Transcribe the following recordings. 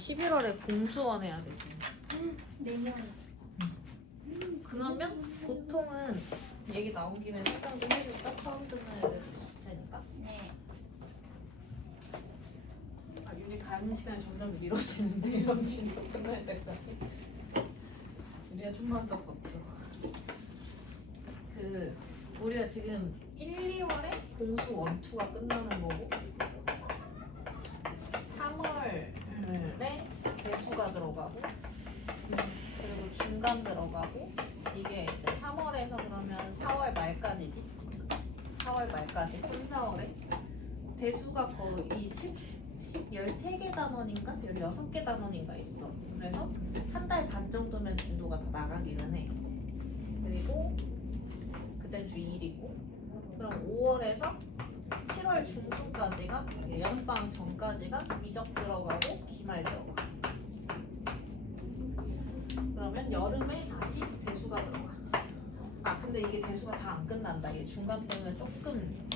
11월에 공수원 해야 되지. 내년. 그러면 보통은 얘기 나온 김에 설명 좀 해줄까? 처음 듣는 애들 있을 테니까. 네. 아, 유리 가는 시간이 점점 미뤄지는데 이런 진도 끝날 때까지. 유리가 좀만 더 버텨. 우리가 지금 1, 2월에 공수 1, 2가 끝나는 거고 3월에 대수가 들어가고 그리고 중간 들어가고 이게 이제 3월에서 그러면 4월 말까지지. 4월 말까지 3, 4월에 대수가 거의 13개 단원인가? 16개 단원인가 있어. 그래서 한 달 반 정도면 진도가 다 나가기는 해. 그리고 그때 주 2일이고 그럼 5월에서 7월 중순까지가 여름방학 전까지가 미적 들어가고 기말 들어가. 그러면 여름에 다시 대수가 들어가. 아 근데 이게 대수가 다 안 끝난다. 이게 중간 때문에 조금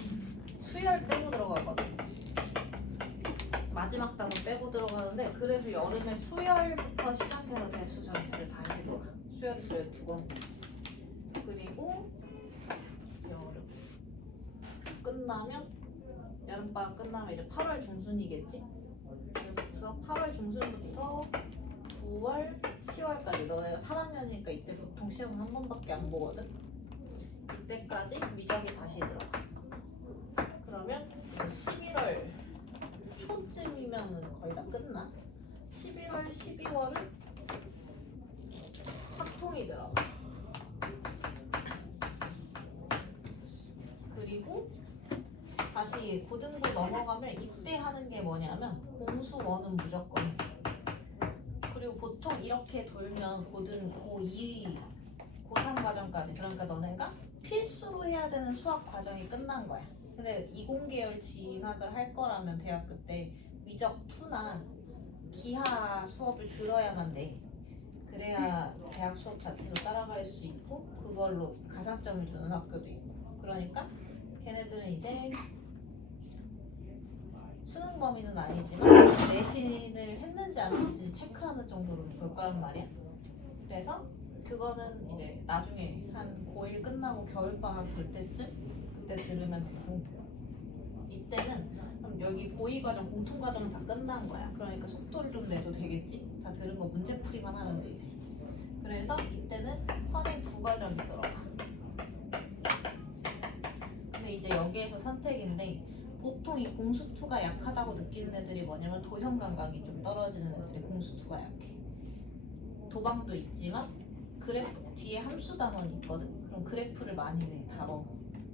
수열 빼고 들어가거든. 마지막 단원 빼고 들어가는데 그래서 여름에 수열부터 시작해서 대수 전체를 다 해돌아. 수열을 그래 2번. 그리고 여름 끝나면 여름방학 끝나면 이제 8월 중순이겠지? 그래서 8월 중순부터 9월, 10월까지 너네가 3학년이니까 이때 보통 시험을 한 번밖에 안 보거든? 이때까지 미적이 다시 들어가. 그러면 이제 11월 초쯤이면 거의 다 끝나. 11월, 12월은 학통이 들어가. 그리고 다시 고등부 넘어가면 이때 하는 게 뭐냐면 공수원은 무조건 해. 그리고 보통 이렇게 돌면 고등 고2, 고3 과정까지 그러니까 너네가 필수로 해야 되는 수학 과정이 끝난 거야. 근데 이공계열 진학을 할 거라면 대학교 때 미적 2나 기하 수업을 들어야만 돼. 그래야 대학 수업 자체로 따라갈 수 있고 그걸로 가산점을 주는 학교도 있고. 그러니까 걔네들은 이제 수능 범위는 아니지만 내신을 했는지 안 했는지 체크하는 정도로 볼 거란 말이야. 그래서 그거는 이제 나중에 한 고1 끝나고 겨울방학 볼 때쯤 그때 들으면 되고 이때는 그럼 여기 고2 과정, 공통 과정은 다 끝난 거야. 그러니까 속도를 좀 내도 되겠지? 다 들은 거 문제풀이만 하면 돼 이제. 그래서 이때는 선행 2과정이 들어가. 근데 이제 여기에서 선택인데 보통 이 공수2가 약하다고 느끼는 애들이 뭐냐면 도형 감각이 좀 떨어지는 애들이 공수2가 약해. 도방도 있지만 그래프 뒤에 함수 단원이 있거든. 그럼 그래프를 많이 내 답어.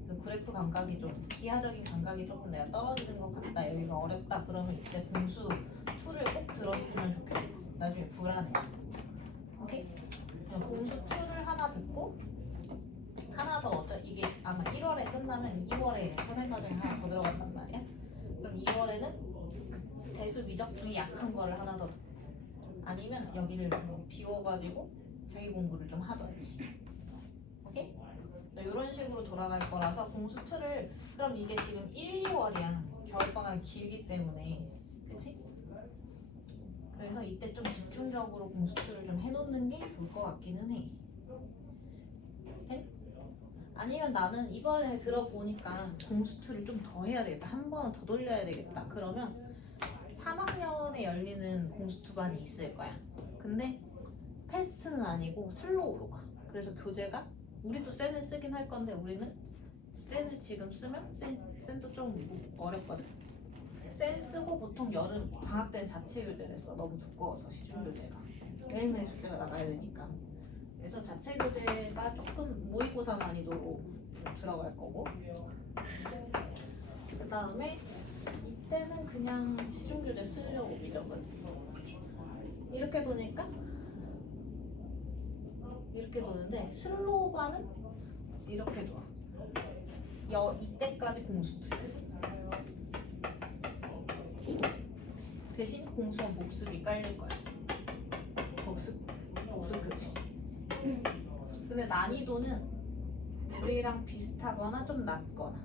그 그래프 감각이 좀 기하적인 감각이 조금 내가 떨어지는 것 같다. 여기가 어렵다. 그러면 이때 공수2를 꼭 들었으면 좋겠어. 나중에 불안해. 오케이? 공수2를 하나 듣고 하나 더 이게 아마 1월에 끝나면 2월에 선행과정이 하나 더 들어간단 말이야. 그럼 2월에는 대수 미적 중에 약한 거를 하나 더 듣고 아니면 여기를 좀 비워가지고 자기 공부를 좀 하던지. 오케이? 이런 식으로 돌아갈 거라서 공수2를 그럼 이게 지금 1, 2월이야. 겨울방학이 길기 때문에 그치? 그래서 이때 좀 집중적으로 공수2를 좀 해놓는 게 좋을 것 같기는 해. 오케이? 아니면 나는 이번에 들어보니까 공수2를 좀 더 해야 되겠다. 한 번은 더 돌려야 되겠다. 그러면 3학년에 열리는 공수2반이 있을 거야. 근데 패스트는 아니고 슬로우로 가. 그래서 교재가 우리도 센을 쓰긴 할 건데 우리는 센을 지금 쓰면 센도 좀 어렵거든. 센 쓰고 보통 여름 방학 때는 자체 교재를 써. 너무 두꺼워서 시중 교재가 매일매일 숙제가 나가야 되니까. 그래서 자체 교재가 조금 모의고사 난이도로 들어갈 거고 그 다음에 이때는 그냥 시중 교재 쓰려고 미적은 이렇게 도니까 이렇게 도는데 슬로우반은 이렇게 도와. 이때까지 공수2 대신 공수원 복습이 깔릴 거야. 복습 교칙. 근데 난이도는 우리랑 비슷하거나 좀 낮거나.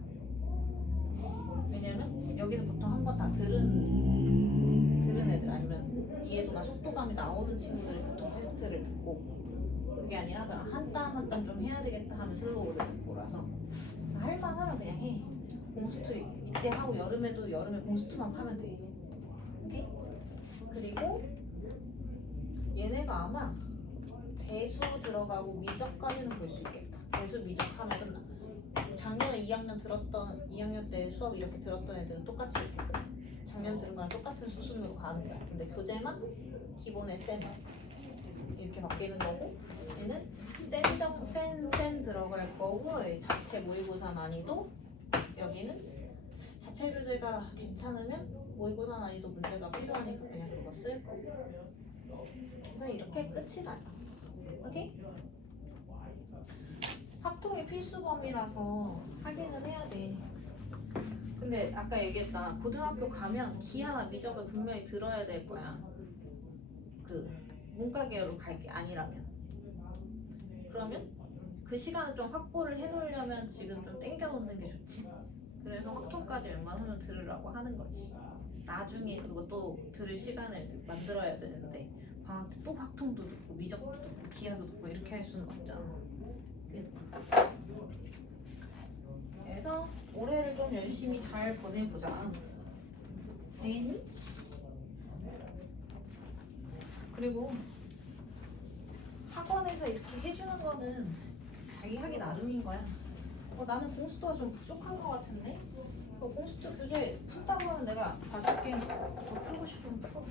왜냐면 여기는 보통 한 번 다 들은 애들 아니면 이해도가 속도감이 나오는 친구들이 보통 패스트를 듣고, 그게 아니라 한 땀 한 땀 좀 해야 되겠다 하면 슬로우를 듣고라서 할만하면 그냥 해. 공수투 이때 하고 여름에 공수투만 파면 돼. 오케이? 그리고 얘네가 아마 대수 들어가고 미적까지는 볼 수 있겠다. 대수 미적하면 끝나. 작년에 2학년 때 수업 이렇게 들었던 애들은 똑같이 이렇게 끝나. 작년 들은 거랑 똑같은 수순으로 가는 거야. 근데 교재만 기본의 쌤 이렇게 바뀌는 거고, 얘는 센 들어갈 거고, 자체 모의고사 난이도, 여기는 자체 교재가 괜찮으면 모의고사 난이도 문제가 필요하니까 그냥 그거 쓸 거고. 그래서 이렇게 끝이 나요. 오케이? 확통이 필수 범위라서 하기는 해야 돼. 근데 아까 얘기했잖아. 고등학교 가면 기하나 미적을 분명히 들어야 될 거야. 그 문과 계열로 갈 게 아니라면. 그러면 그 시간을 좀 확보를 해놓으려면 지금 좀 땡겨놓는 게 좋지. 그래서 확통까지 웬만하면 들으라고 하는 거지. 나중에 그것도 들을 시간을 만들어야 되는데 방학 때 또 확통도 듣고 미적도 듣고 기하도 듣고 이렇게 할 수는 없잖아. 그래서 올해를 좀 열심히 잘 보내보자. 되겠니? 그리고 학원에서 이렇게 해주는 거는 자기 하기 나름인 거야. 나는 공수도가 좀 부족한 것 같은데? 공수도 교재 푼다고 하면 내가 봐줄게. 더 풀고 싶으면 풀어.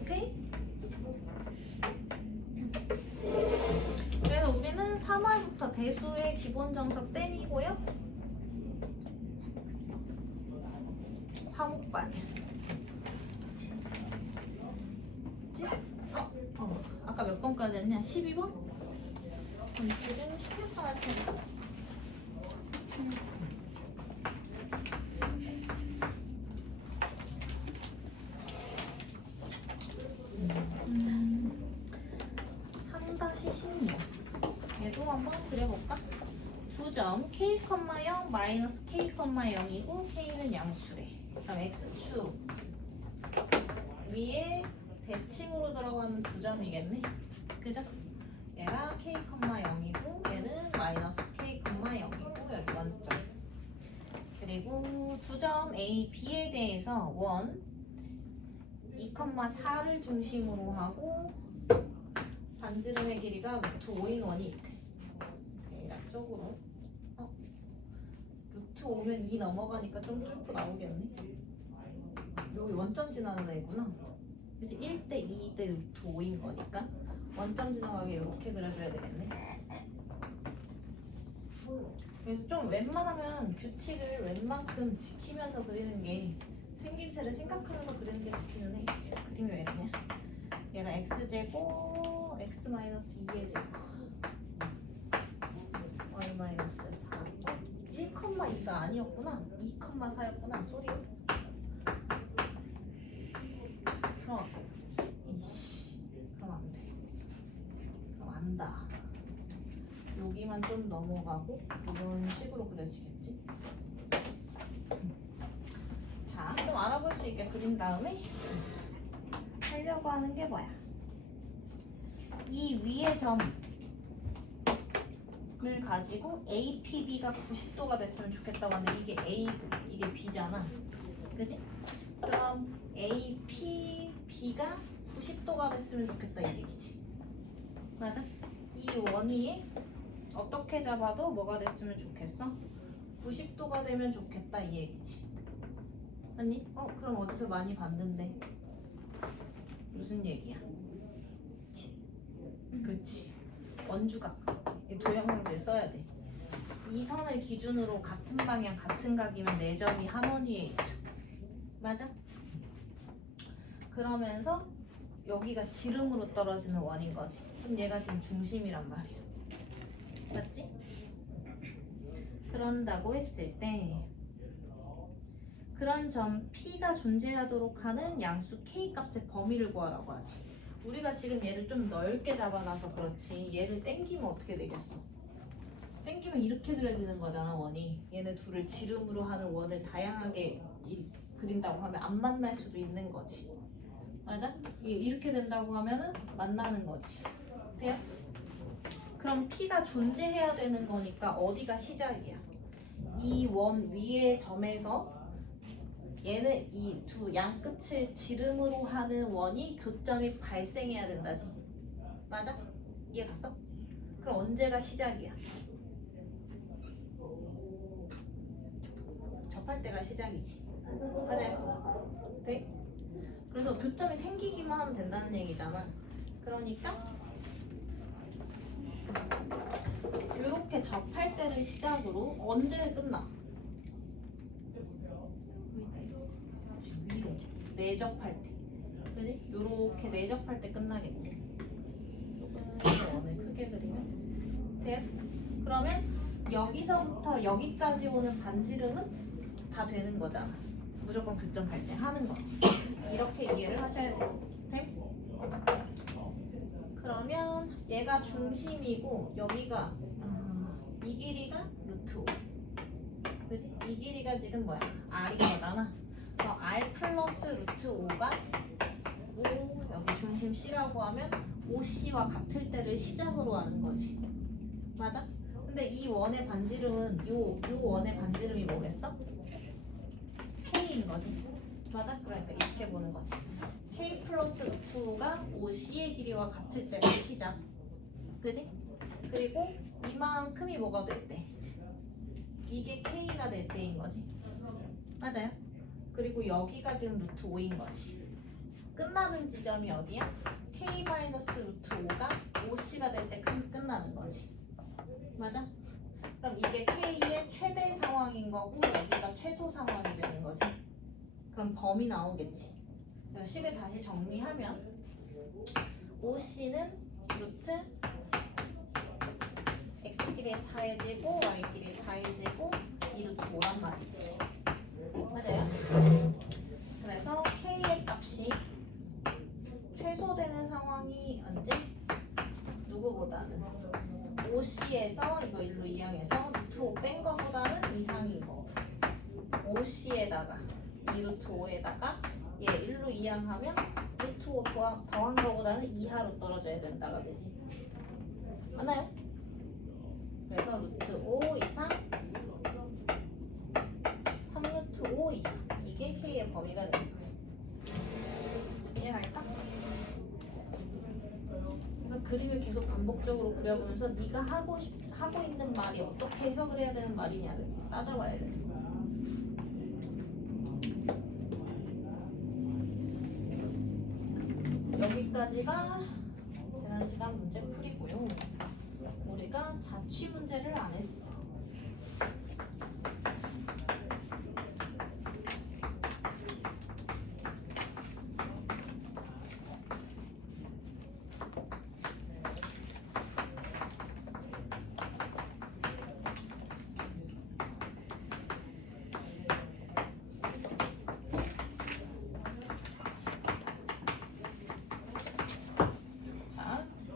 오케이? 그래서 우리는 3월부터 대수의 기본 정석 센이고요. 화목반이야. 그치? 아까 몇 번까지 했냐? 12번? 지금 16번 할 테니까. 얘도 한번 그려볼까? 2점 k, 0 마이너스 k, 0이고 k는 양수래. 그럼 x축 위에 대칭으로 들어가는 2점이겠네. 그죠? 얘가 k, 0이고 얘는 마이너스 k, 0이고 여기 원점. 그리고 2점 a, b에 대해서 원 2,4를 중심으로 하고 반지름의 길이가 루트 5인 원이 있대. 대략적으로 루트 5면 2 넘어가니까 좀 뚫고 나오겠네. 여기 원점 지나는 애구나. 그래서 1대 2대 루트 5인 거니까 원점 지나가게 이렇게 그려줘야 되겠네. 그래서 좀 웬만하면 규칙을 웬만큼 지키면서 그리는 게 생김새를 생각하면서 그리는 게 좋기는 해. 그림이 왜 이러냐? 얘가 x제곱 x-2의 제곱 y-4 1,2가 아니었구나. 2,4였구나. 쏘리. 그럼 그럼 안 돼. 그럼 안다. 여기만 좀 넘어가고 이런 식으로 그려지겠지. 자, 좀 알아볼 수 있게 그린 다음에 하려고 하는 게 뭐야? 이 위의 점을 가지고 APB가 90도가 됐으면 좋겠다고 하는데 이게 A고 이게 B잖아. 그지? 그럼 APB가 90도가 됐으면 좋겠다 이 얘기지. 맞아? 이 원위에 어떻게 잡아도 뭐가 됐으면 좋겠어? 90도가 되면 좋겠다 이 얘기지. 아니? 그럼 어디서 많이 봤는데 무슨 얘기야? 그렇지. 원주각. 도형문제 써야 돼. 이 선을 기준으로 같은 방향 같은 각이면 4점이 한 원위에 있죠. 맞아? 그러면서 여기가 지름으로 떨어지는 원인 거지. 그럼 얘가 지금 중심이란 말이야. 맞지? 그런다고 했을 때 그런 점 P가 존재하도록 하는 양수 K 값의 범위를 구하라고 하지. 우리가 지금 얘를 좀 넓게 잡아놔서 그렇지 얘를 땡기면 어떻게 되겠어? 땡기면 이렇게 그려지는 거잖아 원이. 얘네 둘을 지름으로 하는 원을 다양하게 그린다고 하면 안 만날 수도 있는 거지. 맞아? 이렇게 된다고 하면은 만나는 거지. 돼요? 그럼 P가 존재해야 되는 거니까 어디가 시작이야? 이 원 위의 점에서 얘는 이 두 양끝을 지름으로 하는 원이 교점이 발생해야 된다지. 맞아? 이해 갔어? 그럼 언제가 시작이야? 접할 때가 시작이지. 맞아요? 돼? 그래서 교점이 생기기만 하면 된다는 얘기잖아. 그러니까 이렇게 접할 때를 시작으로 언제 끝나? 위로 내접할 때, 그지? 요렇게 내접할 때 끝나겠지. 조금 원을 크게 그리면 돼요? 그러면 여기서부터 여기까지 오는 반지름은 다 되는 거잖아. 무조건 교점 발생하는 거지. 이렇게 이해를 하셔야 돼. 그러면 얘가 중심이고 여기가 이 길이가 루트 5. 그지? 이 길이가 지금 뭐야? R인 거잖아. 그래서 R 플러스 루트 5가 5 여기 중심 C라고 하면 OC와 같을 때를 시작으로 하는 거지. 맞아? 근데 이 원의 반지름은 요 원의 반지름이 뭐겠어? K인 거지. 맞아? 그러니까 이렇게 보는 거지. K 플러스 루트 5가 OC의 길이와 같을 때가 시작. 그지? 그리고 이만큼이 뭐가 됐대? 이게 K가 될 때인 거지. 맞아요? 그리고 여기가 지금 루트 5인 거지. 끝나는 지점이 어디야? K 마이너스 루트 5가 OC가 될 때 끝나는 거지. 맞아? 그럼 이게 K의 최대 상황인 거고 여기가 최소 상황이 되는 거지. 그럼 범위 나오겠지. 그래서 식을 다시 정리하면 OC는 루트 X끼리의 차의 제곱, Y끼리의 차의 제곱, 이 루트 5란 말이지. 맞아요? 그래서 K의 값이 최소되는 상황이 언제? 누구보다는 OC에서 이거 1로 이항해서 루트 5 뺀 거보다는 이상인 거고 OC에다가 이 루트 5에다가 얘 1로 이항하면 루트 5 더한 거보다는 이하로 떨어져야 된다가 되지. 맞나요? 그래서 루트 5 이상 3루트 5 이하 이게 K의 범위가 되는 거예요. 이해할까? 그래서 그림을 계속 반복적으로 그려보면서 네가 하고 있는 말이 어떻게 해석을 해야 되는 말이냐를 따져봐야 돼. 여기까지가 지난 시간 문제 풀이고요. 우리가 자취 문제를 안 했어.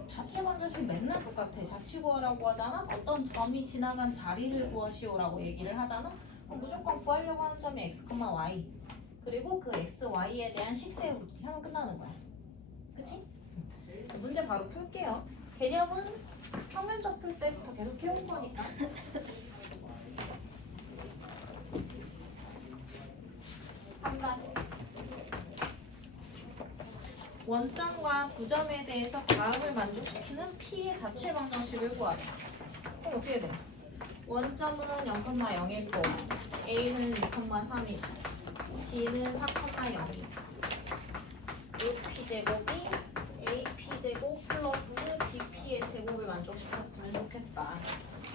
자취 방정식 맨날 똑같아. 자취 구하라고 하잖아. 어떤 점이 지나간 자리를 구하시오라고 얘기를 하잖아. 그럼 무조건 구하려고 하는 점이 x, y. 그리고 그 x, y에 대한 식 세우기 하면 끝나는 거야. 그치? 문제 바로 풀게요. 개념은 평면적 풀 때부터 계속 해온 거니까. 원점과 부점에 대해서 다음을 만족시키는 P의 자취 방정식을 구하라. 그럼 어떻게 돼? 원점은 0,0이고 A는 2,3이고 B는 4,0이 AP제곱이 AP제곱 플러스 BP의 제곱을 만족시켰으면 좋겠다.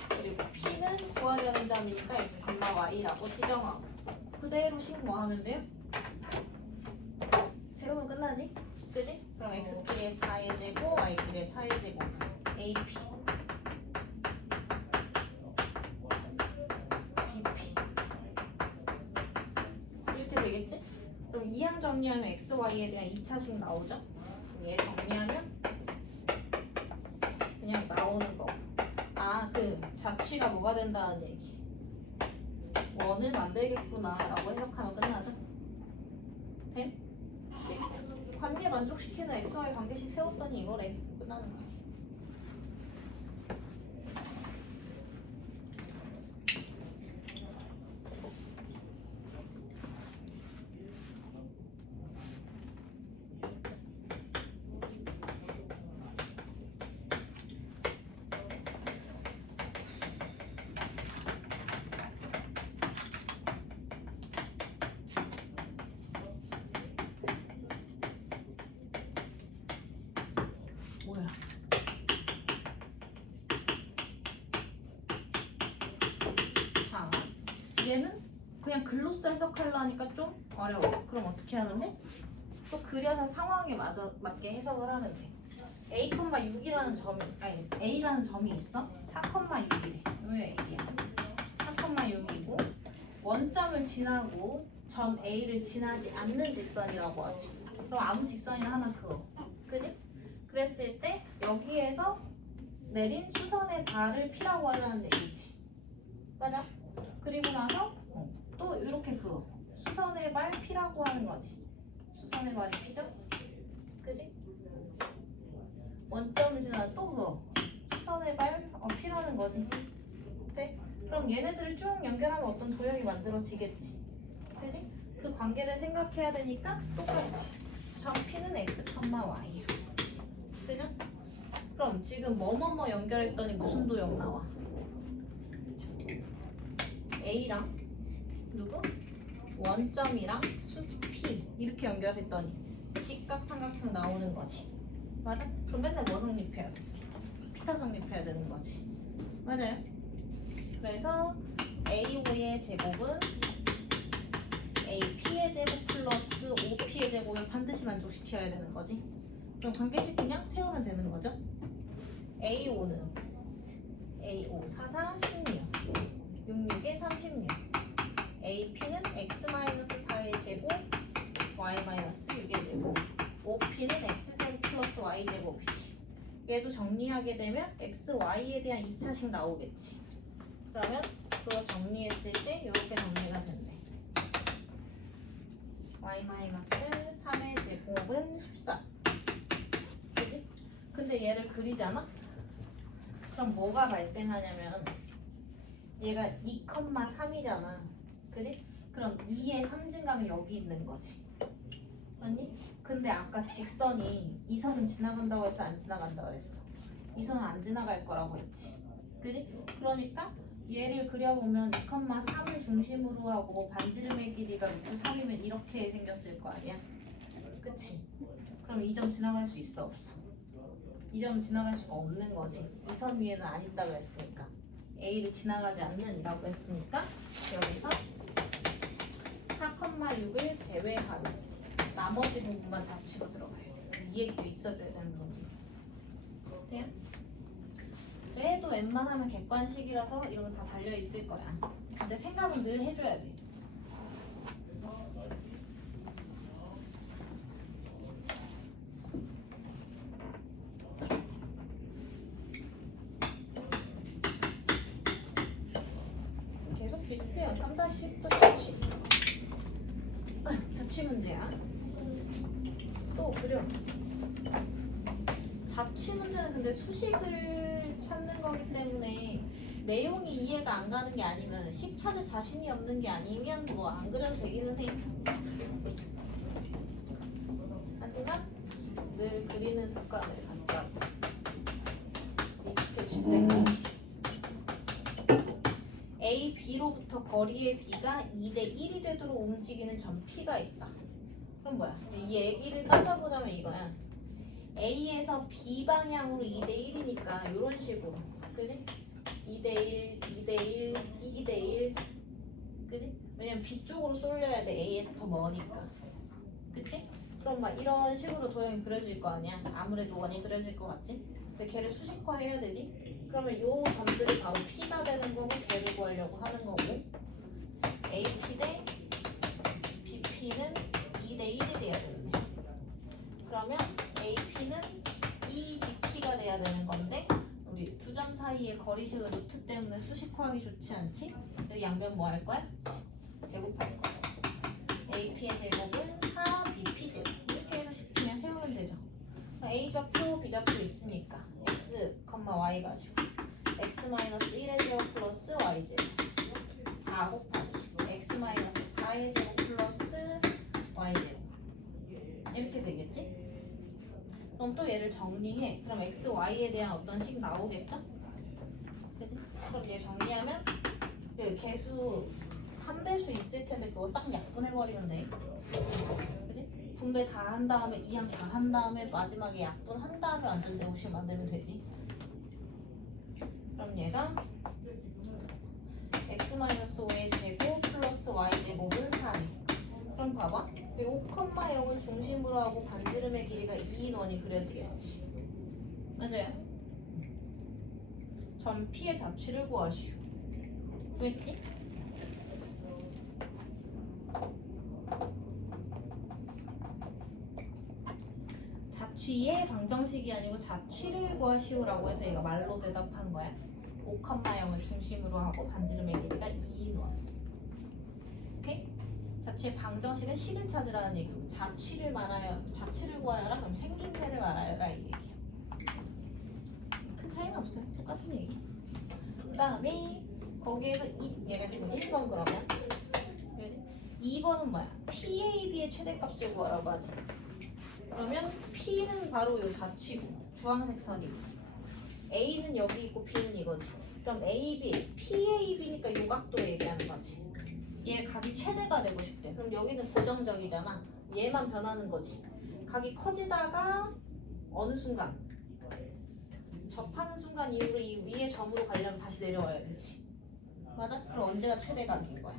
그리고 P는 구하려는 점이니까 X, Y라고 지정하고 그대로 식 뭐 하면 돼요? 세우면 끝나지? 그지? 그럼 X끼리의 차의 제곱, Y끼리의 차의 제곱 AP BP 이렇게 되겠지? 그럼 이항 정리하면 X, Y에 대한 2차식 나오죠? 얘 정리하면 그냥 나오는 거. 아, 그 자취가 뭐가 된다는 얘기. 원을 만들겠구나 라고 해석하면 끝나죠? 됨? 관계 만족시키는 x와의 관계식 세웠더니 이거래. 끝나는 거야. 뭐야? 자, 얘는 그냥 글로써 해석하려니까 좀 어려워. 그럼 어떻게 하면 돼? 또 그려서 상황에 맞게 해석을 하면 돼. a, 6이라는 점이 아니 a라는 점이 있어. 4,6이래. 왜 a야? 4,6이고 원점을 지나고 점 a를 지나지 않는 직선이라고 하지. 그럼 아무 직선이나 하나 그어. 그지? 그랬을 때 여기에서 내린 수선의 발을 P라고 하자는 얘기지. 맞아? 그리고 나서 또 이렇게 그어. 수선의 발 P라고 하는 거지. 수선의 발이 P죠? 그지? 원점을 지나 또 그어. 수선의 발 P라는 거지. 네? 그럼 얘네들을 쭉 연결하면 어떤 도형이 만들어지겠지. 그지? 그 관계를 생각해야 되니까 똑같이. 점 P는 X, Y야. 그죠? 그럼 지금 뭐뭐뭐 연결했더니 무슨 도형 나와? A랑 누구? 원점이랑 수 P 이렇게 연결했더니 직각삼각형 나오는 거지. 맞아? 그럼 맨날 뭐 성립해야 돼? 피타 성립해야 되는 거지. 맞아요? 그래서 A5의 제곱은 AP의 제곱 플러스 OP의 제곱을 반드시 만족시켜야 되는 거지. 그럼 관계식 그냥 세우면 되는 거죠. A5는 A5 44 16 66에 36 AP는 X-4의 제곱 Y-6의 제곱 OP는 X제곱 플러스 Y제곱. 얘도 정리하게 되면 X, Y에 대한 2차식 나오겠지. 그러면 그거 정리했을 때 이렇게 정리가 된대. Y-3의 제곱은 14. 그지? 근데 얘를 그리잖아? 그럼 뭐가 발생하냐면 얘가 2,3이잖아. 그지? 그럼 2의 3증가면 여기 있는 거지. 맞니? 근데 아까 직선이 이 선은 지나간다고 했어? 안 지나간다고 했어? 이 선은 안 지나갈 거라고 했지. 그지? 그러니까 얘를 그려보면 2,3을 중심으로 하고 반지름의 길이가 루트 3이면 이렇게 생겼을 거 아니야? 그치? 그럼 이 점 지나갈 수 있어? 없어? 이 점은 지나갈 수가 없는 거지. 이 선 위에는 안 있다고 했으니까. A를 지나가지 않는 이라고 했으니까 여기서 4,6을 제외하고 나머지 부분만 잡치고 들어가야 돼. 이 얘기도 있어줘야 되는 거지. 돼요? 그래도 웬만하면 객관식이라서 이런 거 다 달려있을 거야. 근데 생각은 늘 해줘야 돼. 계속 비슷해요. 3-10도 자취. 자취 문제야. 또 그려. 자취 문제는 근데 수식을 찾는 거기 때문에 내용이 이해가 안 가는 게 아니면 식 찾을 자신이 없는 게 아니면 뭐 안 그려도 되기는 해. 하지만 늘 그리는 습관을 갖자. 익숙해질 때까지. A, B로부터 거리의 B가 2대 1이 되도록 움직이는 점 P가 있다. 그럼 뭐야? 이 얘기를 따져보자면 이거야. A에서 B 방향으로 2대 1이니까 이런 식으로. 그지? 2대 1, 2대 1, 2대 1. 그지? 왜냐면 B 쪽으로 쏠려야 돼. A에서 더 머니까. 그치? 그럼 막 이런 식으로 도형이 그려질 거 아니야. 아무래도 원이 그려질 것 같지? 근데 걔를 수식화해야 되지? 그러면 요 점들이 바로 P가 되는 거고 걔를 구하려고 하는 거고 AP 대 BP는 2대 1이 돼야 되네. 그러면 AP는 2BP가 돼야 되는 건데 우리 두 점 사이의 거리식을 루트 때문에 수식화하기 좋지 않지? 여기 양변 뭐 할 거야? 제곱할 거야. AP의 제곱은 4BP 제곱 이렇게 해서 쉽게 그냥 A 좌표, B 좌표 있으니까 x, y 가지고 x 마이너스 1의 제곱 플러스 y 제곱 4 곱하기 x 마이너스 4의 제곱 플러스 y 제곱 이렇게 되겠지? 그럼 또 얘를 정리해. 그럼 x, y에 대한 어떤 식 나오겠죠? 그지? 그럼 얘 정리하면 그 개수 3배수 있을 텐데 그거 싹 약분해버리면 돼. 그지? 분배 다 한 다음에 이항 다 한 다음에 마지막에 약분한 다음에 완전 제곱식 만들면 되지. 그럼 얘가 x-5의 제곱 플러스 y제곱은 3. 그럼 봐봐. 5,0을 중심으로 하고 반지름의 길이가 2인 원이 그려지겠지. 맞아요? 점 P의 자취를 구하시오. 구했지? 자취의 방정식이 아니고 자취를 구하시오라고 해서 얘가 말로 대답한 거야. 5,0을 중심으로 하고 반지름의 길이가 2인 원. 오케이? 자취의 방정식은 식을 찾으라는 얘기고 자취를 구하여라 그럼 생김새를 말하여라 이 얘기야. 큰 차이는 없어요. 똑같은 얘기. 그 다음에 거기에서 얘가 지금 1번 그러면 2번은 뭐야? PAB의 최대값을 구하라고 하지. 그러면 P는 바로 요 자취고 주황색 선이고 A는 여기 있고 B는 이거지. 그럼 AB, PAB니까 요 각도 얘기하는 거지. 얘 각이 최대가 되고 싶대. 그럼 여기는 고정적이잖아. 얘만 변하는 거지. 각이 커지다가 어느 순간 접하는 순간 이후로 이 위에 점으로 가려면 다시 내려와야 되지. 맞아? 그럼 언제가 최대각인 거야?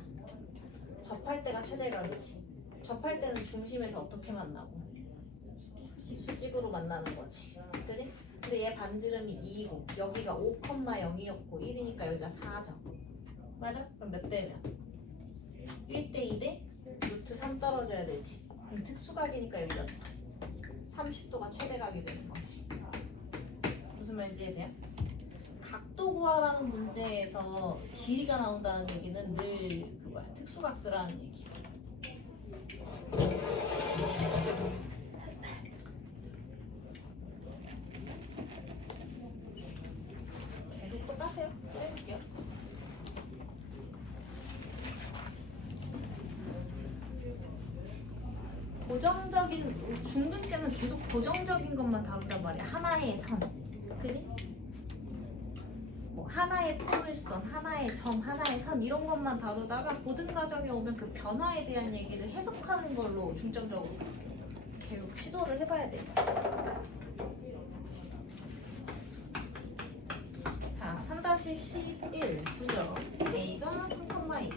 접할 때가 최대각이지. 접할 때는 중심에서 어떻게 만나고? 수직으로 만나는 거지. 그지? 근데 얘 반지름이 2이고 여기가 5,0이었고 1이니까 여기가 4죠. 맞아? 그럼 몇 대면? 1대 2대 루트 3 떨어져야 되지. 그럼 특수각이니까 여기가 30도가 최대각이 되는 거지. 무슨 말인지 이해돼요? 각도 구하라는 문제에서 길이가 나온다는 얘기는 늘 그 뭐야 특수각 쓰라는 얘기. 계속 똑같아요. 해볼게요. 고정적인 중등 때는 계속 고정적인 것만 다룬단 말이야. 하나의 선, 그지? 뭐 하나의 포물선, 하나의 점, 하나의 선 이런 것만 다루다가 고등 과정에 오면 그 변화에 대한 얘기를 해석하는 걸로 중점적으로 계속 시도를 해봐야 돼. 자, 3-11 주죠. A가 3,2,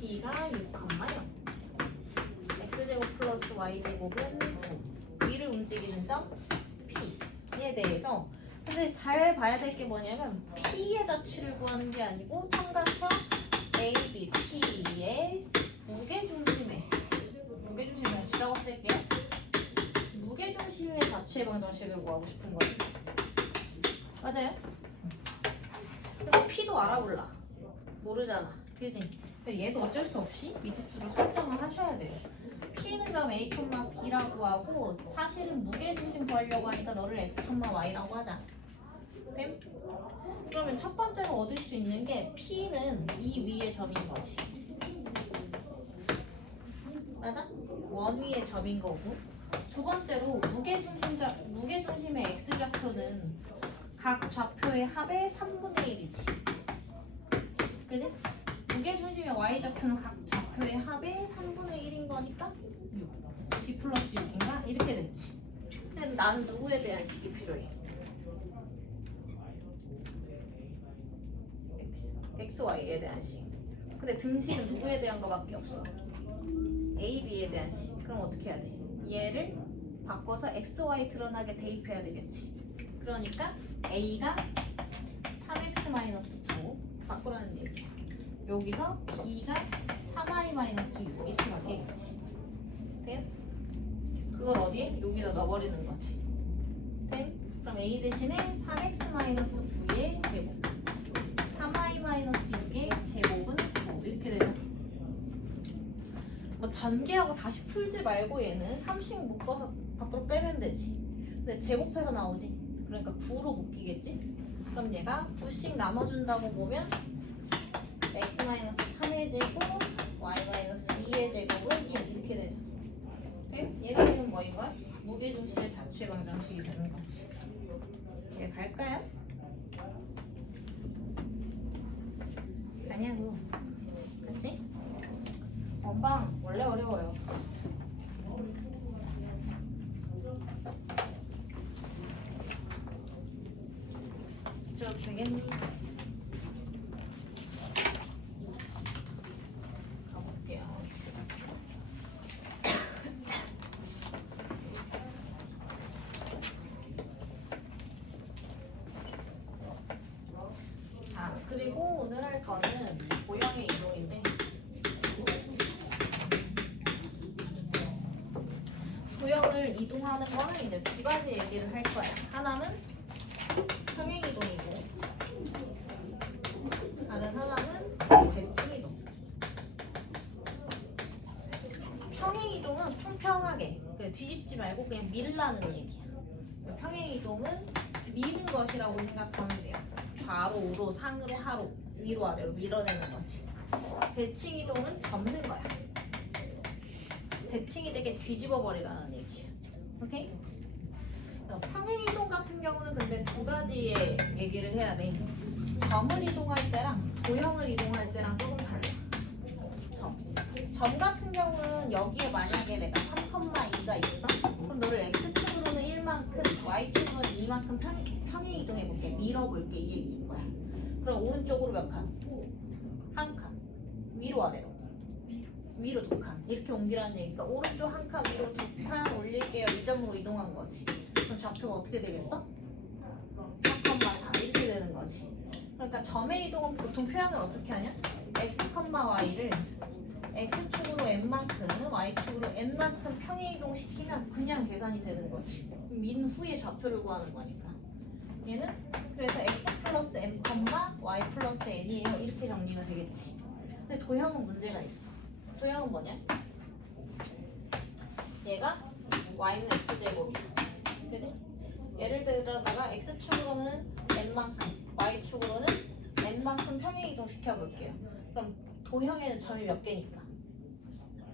B가 6,0. x제곱 플러스 y제곱은 9. 위를 움직이는 점 P에 대해서 근데 잘 봐야 될 게 뭐냐면 P의 자취를 구하는 게 아니고 삼각형 ABP의 무게중심의 그냥 G라고 쓸게요. 무게중심의 자취의 방정식을 구하고 싶은 거예요. 맞아요? 근데 P도 알아볼라. 모르잖아. 그지? 얘도 어쩔 수 없이 미지수로 설정을 하셔야 돼요. P는 그럼 A, B라고 하고 사실은 무게중심 구하려고 하니까 너를 X, Y라고 하자. 됨? 그러면 첫 번째로 얻을 수 있는 게 P는 이 위의 점인 거지. 맞아? 원 위의 점인 거고 두 번째로 무게중심의 X좌표는 각 좌표의 합의 3분의 1이지. 그지? 무게중심의 Y좌표는 각 좌표의 합의 3분의 1인 거니까 6. B 플러스 6인가? 이렇게 됐지. 근데 나는 누구에 대한 식이 필요해? X, Y에 대한 식. 근데 등식은 누구에 대한 거밖에 없어? A, B에 대한 식. 그럼 어떻게 해야 돼? 얘를 바꿔서 X, Y 드러나게 대입해야 되겠지. 그러니까 A가 3x-9 바꾸라는 얘기야. 여기서 B가 3i-6 이렇게 바뀌겠지. 돼요? 그걸 어디에? 여기다 넣어버리는 거지. 돼요? 그럼 A 대신에 3x-9의 제곱 3i-6의 제곱은 9 이렇게 되죠. 뭐 전개하고 다시 풀지 말고 얘는 3씩 묶어서 밖으로 빼면 되지. 근데 제곱해서 나오지. 그러니까 9로 묶이겠지? 그럼 얘가 9씩 나눠준다고 보면 x-3의 제곱, y-2의 제곱은 이렇게 되죠. 얘가 지금 뭐인 거야? 무게중심의 자취의 방정식이 되는 거지. 얘 갈까요? 가냐고. 그치? 원방 원래 어려워요. 저 되겠니? 가볼게요. 자, 그리고 오늘 할 거는 고형의 이동인데 고형을 이동하는 거는 이제 두 가지 얘기를 할 거야. 하나는 평행 이동이고 다른 하나는 대칭 이동. 평행 이동은 평평하게 뒤집지 말고 그냥 밀라는 얘기야. 평행 이동은 미는 것이라고 생각하면 돼요. 좌로, 우로, 상으로, 하로, 위로, 아래로 밀어내는 거지. 대칭 이동은 접는 거야. 대칭이 되게 뒤집어 버리라는 얘기야. 오케이? 평행 이동 같은 경우는 근데 두 가지의 얘기를 해야 돼. 점을 이동할 때랑 도형을 이동할 때랑 조금 달라. 점 같은 경우는 여기에 만약에 내가 3,2가 있어? 그럼 너를 x축으로는 1만큼, y축으로는 2만큼 평행 이동해볼게. 밀어볼게. 이 얘기인 거야. 그럼 오른쪽으로 몇 칸? 한 칸. 위로 아래로? 위로 두 칸. 이렇게 옮기라는 얘기니까 오른쪽 한 칸, 위로 두 칸 올릴게요. 이 점으로 이동한 거지. 그럼 좌표가 어떻게 되겠어? 4,4 이렇게 되는 거지. 그러니까 점의 이동은 보통 표현을 어떻게 하냐? x, y를 x축으로 n만큼, y축으로 n만큼 평행 이동시키면 그냥 계산이 되는 거지. 민 후에 좌표를 구하는 거니까. 얘는 그래서 x 플러스 n, y 플러스 n이에요. 이렇게 정리가 되겠지. 근데 도형은 문제가 있어. 도형은 뭐냐? 얘가 y는 x제곱이야. 그지? 예를 들어다가 x축으로는 n만큼, y축으로는 n만큼 평행 이동 시켜볼게요. 그럼 도형에는 점이 몇 개니까?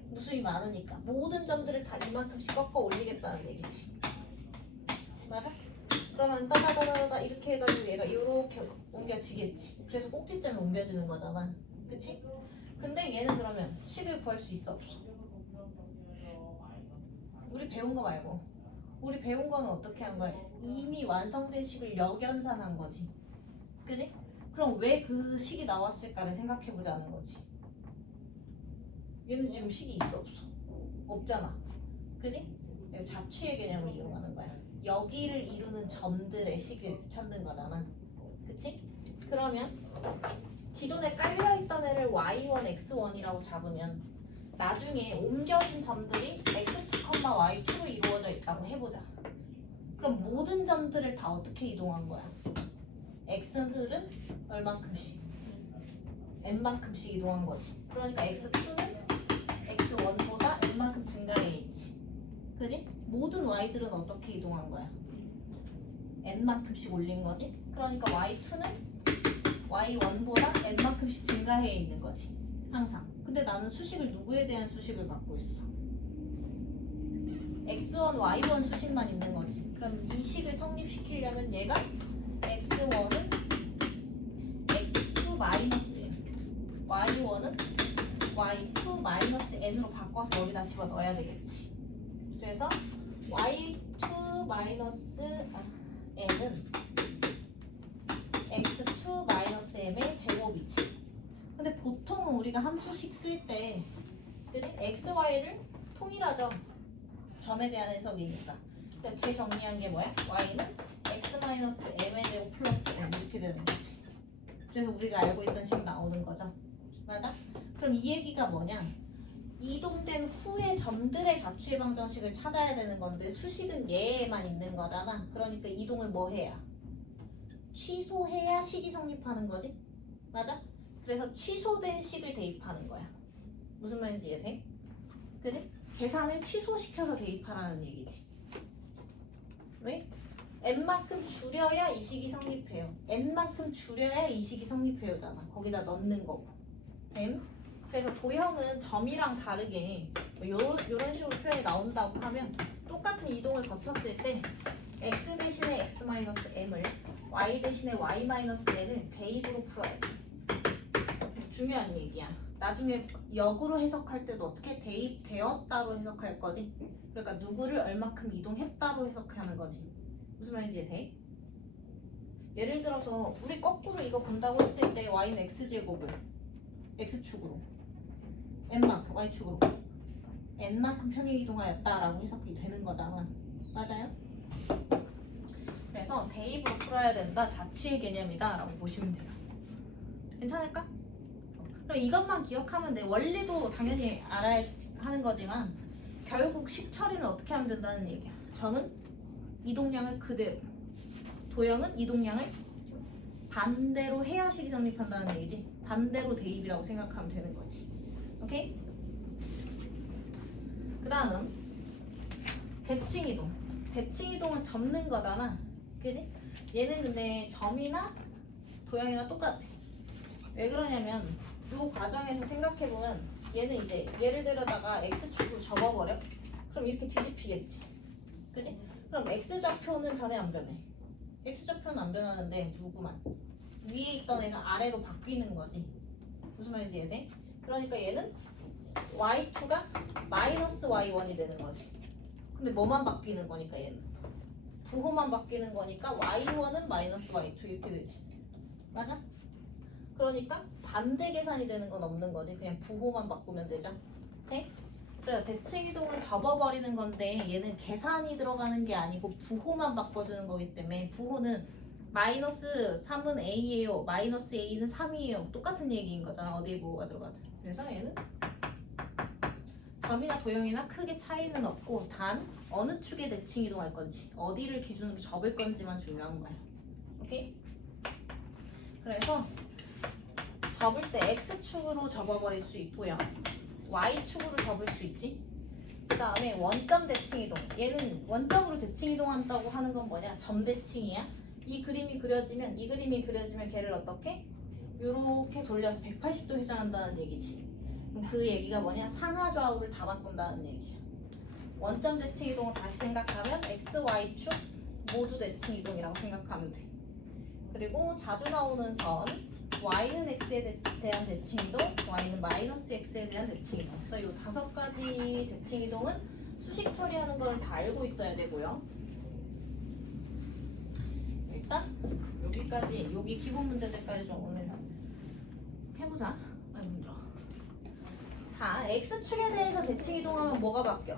무수히 많으니까 모든 점들을 다 이만큼씩 꺾어 올리겠다는 얘기지. 맞아? 그러면 따다다다다 이렇게 해가지고 얘가 이렇게 옮겨지겠지. 그래서 꼭지점이 옮겨지는 거잖아. 그치? 근데 얘는 그러면 식을 구할 수 있어 없어? 우리 배운 거 말고 우리 배운 거는 어떻게 한 거야? 이미 완성된 식을 역연산한 거지. 그지? 그럼 왜 그 식이 나왔을까를 생각해보자는 거지. 얘는 지금 식이 있어 없어? 없잖아. 그지? 자취의 개념을 이용하는 거야. 여기를 이루는 점들의 식을 찾는 거잖아. 그치? 그러면 기존에 깔려있던 애를 y1, x1이라고 잡으면 나중에 옮겨진 점들이 x2, y2로 이루어져 있다고 해보자. 그럼 모든 점들을 다 어떻게 이동한 거야? x들은 얼만큼씩? n만큼씩 이동한 거지. 그러니까 x2는 x1보다 n만큼 증가해 있지. 그지? 모든 y들은 어떻게 이동한 거야? n만큼씩 올린 거지. 그러니까 y2는 y1보다 n만큼씩 증가해 있는 거지. 항상. 근데 나는 수식을 누구에 대한 수식을 갖고 있어? x1, y1 수식만 있는 거지. 그럼 이 식을 성립시키려면 얘가 x1은 x2 마이너스 y1은 y2 마이너스 n으로 바꿔서 여기다 집어 넣어야 되겠지. 그래서 y2 마이너스 n은 x2 마이너스 m의 제곱이지. 근데 보통은 우리가 함수식 쓸 때 그지? x, y를 통일하죠. 점에 대한 해석이니까. 그러니까 걔 정리한 게 뭐야? y는 x 마이너스 m의 제곱 플러스 n 이렇게 되는 거지. 그래서 우리가 알고 있던 식 나오는 거죠. 맞아? 그럼 이 얘기가 뭐냐? 이동된 후에 점들의 자취의 방정식을 찾아야 되는 건데 수식은 얘에만 있는 거잖아. 그러니까 이동을 뭐 해야? 취소해야 식이 성립하는 거지? 맞아? 그래서 취소된 식을 대입하는 거야. 무슨 말인지 이해돼? 그지? 계산을 취소시켜서 대입하라는 얘기지. 왜? n만큼 줄여야 이 식이 성립해요. n만큼 줄여야 이 식이 성립해요잖아. 거기다 넣는 거고. 그래서 도형은 점이랑 다르게 요런 식으로 표현이 나온다고 하면 똑같은 이동을 거쳤을 때 x 대신에 x-m을 y 대신에 y-n을 대입으로 풀어야 돼. 중요한 얘기야. 나중에 역으로 해석할 때도 어떻게 대입되었다로 해석할 거지? 그러니까 누구를 얼마큼 이동했다로 해석하는 거지. 무슨 말인지 이해? 예를 들어서 우리 거꾸로 이거 본다고 했을 때 y는 x제곱을 x축으로 n만큼 y축으로 n만큼 평행 이동하였다라고 해석이 되는 거잖아. 맞아요? 그래서 대입으로 풀어야 된다. 자취의 개념이다 라고 보시면 돼요. 괜찮을까? 그럼 이것만 기억하면 돼. 원리도 당연히 알아야 하는 거지만 결국 식 처리는 어떻게 하면 된다는 얘기야. 점은 이동량을 그대로, 도형은 이동량을 반대로 해야 식이 성립한다는 얘기지. 반대로 대입이라고 생각하면 되는 거지. 오케이? 그 다음 대칭이동. 대칭이동은 접는 거잖아. 그지? 얘는 근데 점이나 도형이나 똑같아. 왜 그러냐면 이 과정에서 생각해보면 얘는 이제 예를 들어다가 x축으로 접어버려? 그럼 이렇게 뒤집히겠지. 그지? 그럼 x좌표는 변해 안 변해? x좌표는 안 변하는데 누구만? 위에 있던 애가 아래로 바뀌는 거지. 무슨 말인지 이해돼? 그러니까 얘는 y2가 마이너스 y1이 되는 거지. 근데 뭐만 바뀌는 거니까 얘는 부호만 바뀌는 거니까 y1은 마이너스 y2 이렇게 되지. 맞아? 그러니까 반대 계산이 되는 건 없는 거지. 그냥 부호만 바꾸면 되죠. 네? 그래요. 대칭이동은 접어버리는 건데 얘는 계산이 들어가는 게 아니고 부호만 바꿔주는 거기 때문에 부호는 마이너스 3은 a예요. 마이너스 a는 3이에요. 똑같은 얘기인 거잖아. 어디에 부호가 들어가든. 그래서 얘는 점이나 도형이나 크게 차이는 없고 단 어느 축에 대칭 이동할 건지 어디를 기준으로 접을 건지만 중요한 거야. 오케이? 그래서 접을 때 x축으로 접어버릴 수 있고요. y축으로 접을 수 있지. 그 다음에 원점 대칭 이동. 얘는 원점으로 대칭 이동한다고 하는 건 뭐냐? 점 대칭이야. 이 그림이 그려지면 걔를 어떻게? 요렇게 돌려서 180도 회전한다는 얘기지. 그럼 그 얘기가 뭐냐? 상하 좌우를 다 바꾼다는 얘기야. 원점 대칭 이동을 다시 생각하면 x, y축 모두 대칭 이동이라고 생각하면 돼. 그리고 자주 나오는 선 y는 x에 대한 대칭 이동, y는 마이너스 x에 대한 대칭 이동. 그래서 이 5가지 대칭 이동은 수식 처리하는 거를 다 알고 있어야 되고요. 일단 여기까지, 여기 기본 문제들까지 좀 오늘 해보자. 아니 힘들어. 자, x축에 대해서 대칭 이동하면 뭐가 바뀌어?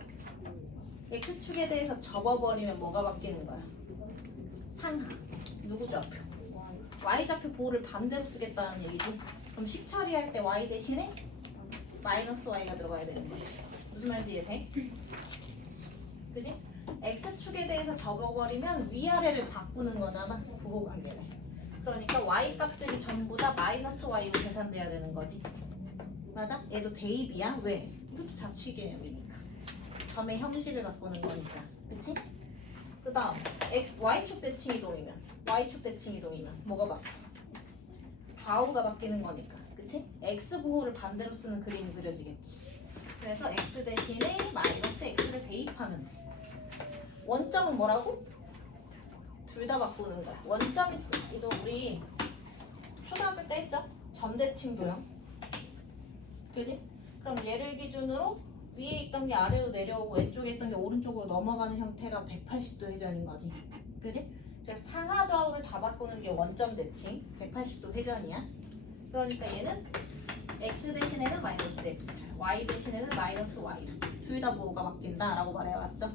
x축에 대해서 접어버리면 뭐가 바뀌는 거야? 상하. 누구 좌표? y좌표 보호를 반대로 쓰겠다는 얘기지. 그럼 식 처리할 때 y 대신에 마이너스 y가 들어가야 되는 거지. 무슨 말인지 이해돼? 그지? x축에 대해서 접어버리면 위아래를 바꾸는 거잖아. 부호 관계를. 그러니까 y 값들이 전부 다 마이너스 y로 계산돼야 되는 거지. 맞아? 얘도 대입이야. 왜? 이것도 자취 개념이니까. 점의 형식을 바꾸는 거니까. 그치? 그 다음 y축 대칭 이동이면 뭐가 바뀌어? 좌우가 바뀌는 거니까. 그치? x 부호를 반대로 쓰는 그림이 그려지겠지. 그래서 x 대신에 마이너스 x를 대입하면 돼. 원점은 뭐라고? 둘 다 바꾸는 거야. 원점 이동 우리 초등학교 때 했죠? 점대칭 도형. 그지? 그럼 얘를 기준으로 위에 있던 게 아래로 내려오고 왼쪽에 있던 게 오른쪽으로 넘어가는 형태가 180도 회전인 거지. 그지? 그래서 상하 좌우를 다 바꾸는 게 원점 대칭 180도 회전이야. 그러니까 얘는 x 대신에는 마이너스 x, y 대신에는 마이너스 y. 둘 다 부호가 바뀐다라고 말해왔죠.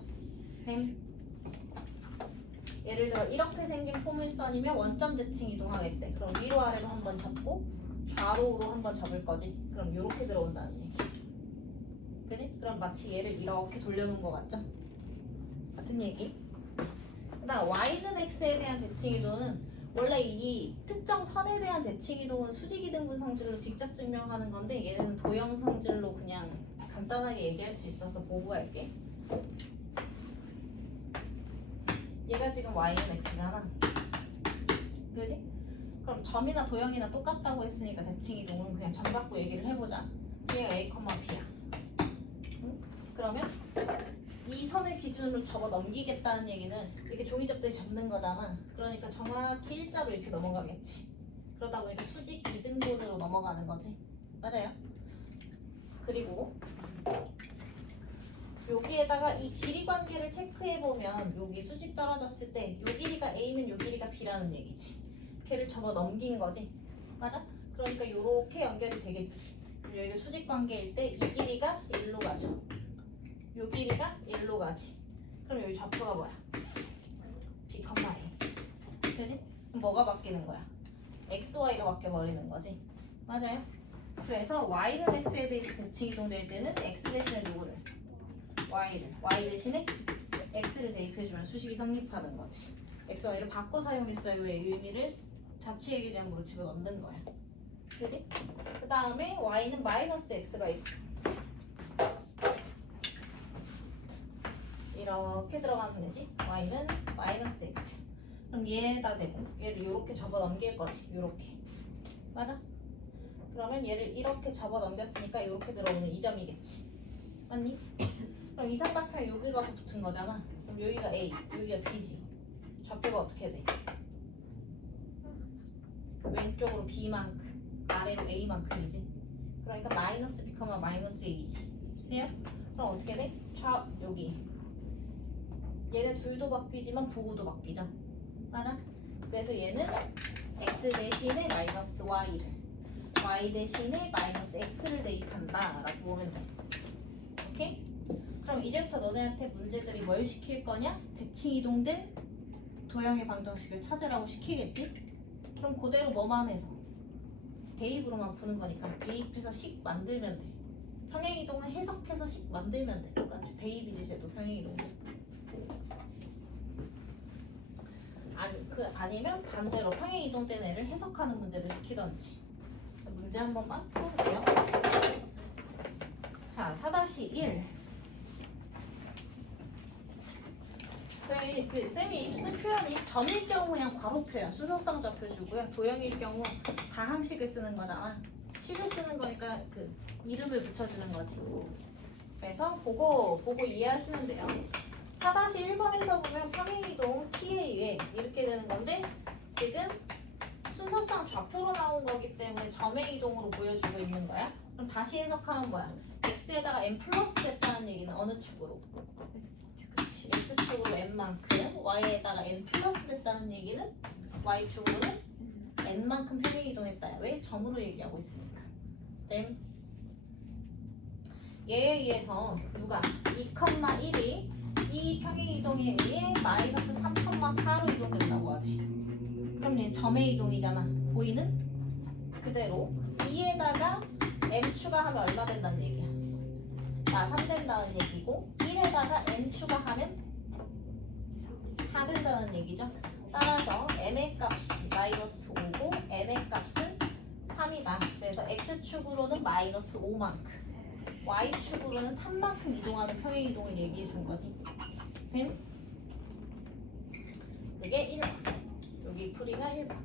예를 들어 이렇게 생긴 포물선이면 원점 대칭 이동하겠대. 그럼 위로 아래로 한번 접고 좌로우로 한번 접을 거지. 그럼 이렇게 들어온다는 얘기. 그지? 그럼 마치 얘를 이렇게 돌려놓은 거 같죠? 같은 얘기. 그다음 y는 x에 대한 대칭 이동은 원래 이 특정 선에 대한 대칭 이동은 수직 이등분 성질로 직접 증명하는 건데 얘는 도형 성질로 그냥 간단하게 얘기할 수 있어서 보고 갈게. 얘가 지금 y는 x잖아. 그지? 그럼 점이나 도형이나 똑같다고 했으니까 대칭 이동은 그냥 점 갖고 얘기를 해보자. 얘가 a, b야. 응? 그러면 이 선을 기준으로 접어 넘기겠다는 얘기는 이렇게 종이 접듯이 접는 거잖아. 그러니까 정확히 일자로 이렇게 넘어가겠지. 그러다 보니까 수직 2등분으로 넘어가는 거지. 맞아요? 그리고 여기에다가 이 길이 관계를 체크해보면 여기 수직 떨어졌을 때 요 길이가 A면 요 길이가 B라는 얘기지. 걔를 접어 넘긴 거지. 맞아? 그러니까 요렇게 연결이 되겠지. 여기가 수직 관계일 때 이 길이가 1로 가죠. 요 길이가 1로 가지. 그럼 여기 좌표가 뭐야? B, A. 그지? 그럼 뭐가 바뀌는 거야? X, Y가 바뀌어버리는 거지. 맞아요? 그래서 Y는 X에 대해서 대칭 이동될 때는 X 대신에 누구를? Y를. Y 대신에 X를 대입해주면 수식이 성립하는 거지. X, Y를 바꿔 사용했어요. 왜 의미를 자취의 개념으로 집어넣는 거야. 그지? 그 다음에 Y는 마이너스 X가 있어. 이렇게 들어가면 되지. Y는 마이너스 X. 그럼 얘에다 대고 얘를 이렇게 접어 넘길 거지. 이렇게. 맞아? 그러면 얘를 이렇게 접어 넘겼으니까 이렇게 들어오는 이 점이겠지. 맞니? 그럼 이 삼각형 여기가 붙은 거잖아. 그럼 여기가 A, 여기가 B지. 좌표가 어떻게 돼? 왼쪽으로 B만큼, 아래로 A만큼이지. 그러니까 마이너스 B, 마이너스 A지. 돼요? 그럼 어떻게 돼? 여기. 얘는 둘도 바뀌지만 부호도 바뀌죠. 맞아? 그래서 얘는 X 대신에 마이너스 Y를, Y 대신에 마이너스 X를 대입한다 라고 보면 돼. 오케이? 그럼 이제부터 너네한테 문제들이 뭘 시킬 거냐? 대칭 이동된 도형의 방정식을 찾으라고 시키겠지? 그럼 그대로 뭐만 해서 대입으로만 푸는 거니까 대입해서 식 만들면 돼. 평행 이동은 해석해서 식 만들면 돼. 똑같이 대입이지 쟤도 평행 이동. 아니면 반대로 평행 이동된 애를 해석하는 문제를 시키던지. 문제 한 번만 풀어볼게요. 자, 4-1. 그래, 쌤이 쓸 표현이 점일 경우 그냥 괄호 표현, 순서상 좌표 주고요. 도형일 경우 가항식을 쓰는 거잖아. 식을 쓰는 거니까 그 이름을 붙여주는 거지. 그래서 보고 이해하시면 돼요. 4-1번에서 보면 평행이동 T에 의해 이렇게 되는 건데 지금 순서상 좌표로 나온 거기 때문에 점의 이동으로 보여주고 있는 거야. 그럼 다시 해석하면 뭐야? X에다가 n 플러스 됐다는 얘기는 어느 축으로? 그치, X축으로 n만큼, Y에다가 n 플러스 됐다는 얘기는 Y축으로는 n만큼 평행 이동했다. 왜? 점으로 얘기하고 있으니까. 네. 얘에 의해서 누가 2,1이 이 평행 이동에 의해 마이너스 3,4로 이동된다고 하지. 그럼 얘는 점의 이동이잖아. 보이는? 그대로 2에다가 m 추가하면 얼마 된다는 얘기야? 3 된다는 얘기고 1에다가 n 추가하면 4 된다는 얘기죠. 따라서 m의 값이 마이너스 5고 n의 값은 3이다. 그래서 x축으로는 마이너스 5만큼 y축으로는 3만큼 이동하는 평행 이동을 얘기해 준 거지. 그게 1번. 여기 풀이가 1번.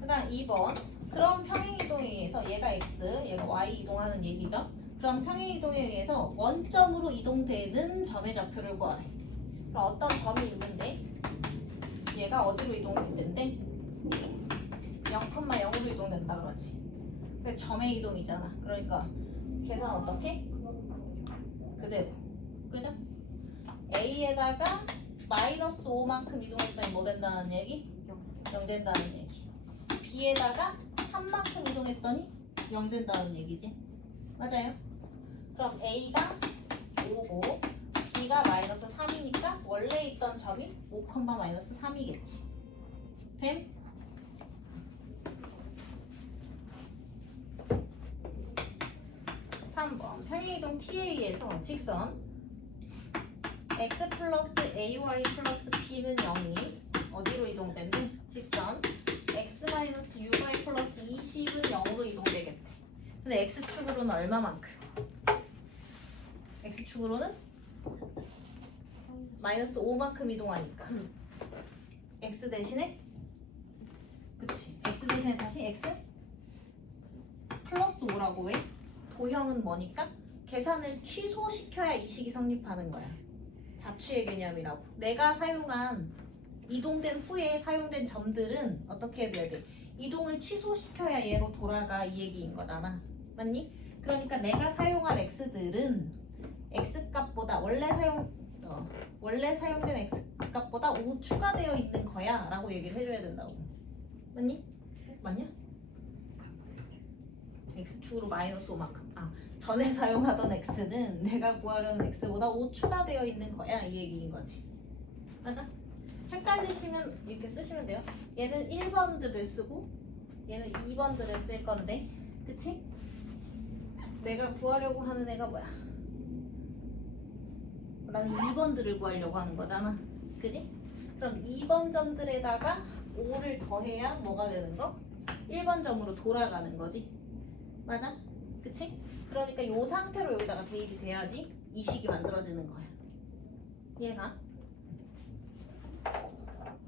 그 다음 2번. 그럼 평행 이동에 의해서 얘가 x, 얘가 y 이동하는 얘기죠. 그럼 평행 이동에 의해서 원점으로 이동되는 점의 좌표를 구하래. 그럼 어떤 점이 있는데 얘가 어디로 이동된대? 0,0으로 이동된다 그러지. 근데 점의 이동이잖아. 그러니까 계산 어떻게? 그대로. 그죠? A에다가 마이너스 5만큼 이동했더니 뭐 된다는 얘기? 0 된다는 얘기. B에다가 3만큼 이동했더니 0 된다는 얘기지. 맞아요? 그럼 A가 5고 B가 마이너스 3이니까 원래 있던 점이 5, 마이너스 3이겠지. 됨? 평행이동 T에 의해서 직선 x 플러스 ay 플러스 b는 0이 어디로 이동된대? 직선 x 마이너스 uy 플러스 20은 0으로 이동되겠대. 근데 x축으로는 얼마만큼? x축으로는 마이너스 5만큼 이동하니까 x 대신에 그치 x 대신에 다시 x 플러스 5라고. 왜? 도형은 뭐니까? 계산을 취소시켜야 이 식이 성립하는 거야. 자취의 개념이라고. 내가 사용한 이동된 후에 사용된 점들은 어떻게 돼야 돼? 이동을 취소시켜야 얘로 돌아가 이 얘기인 거잖아. 맞니? 그러니까 내가 사용할 x들은 x값보다 원래 사용된 x값보다 5 추가되어 있는 거야 라고 얘기를 해줘야 된다고. 맞니? 맞냐? x축으로 마이너스 5만큼. 전에 사용하던 x는 내가 구하려는 x보다 5 추가되어 있는 거야 이 얘기인 거지. 맞아? 헷갈리시면 이렇게 쓰시면 돼요. 얘는 1번들을 쓰고 얘는 2번들을 쓸 건데, 그치? 내가 구하려고 하는 애가 뭐야? 나는 2번들을 구하려고 하는 거잖아. 그지? 그럼 2번 점들에다가 5를 더해야 뭐가 되는 거? 1번 점으로 돌아가는 거지. 맞아? 그치? 그러니까 이 상태로 여기다가 대입이 돼야지 이 식이 만들어지는 거야. 이해가?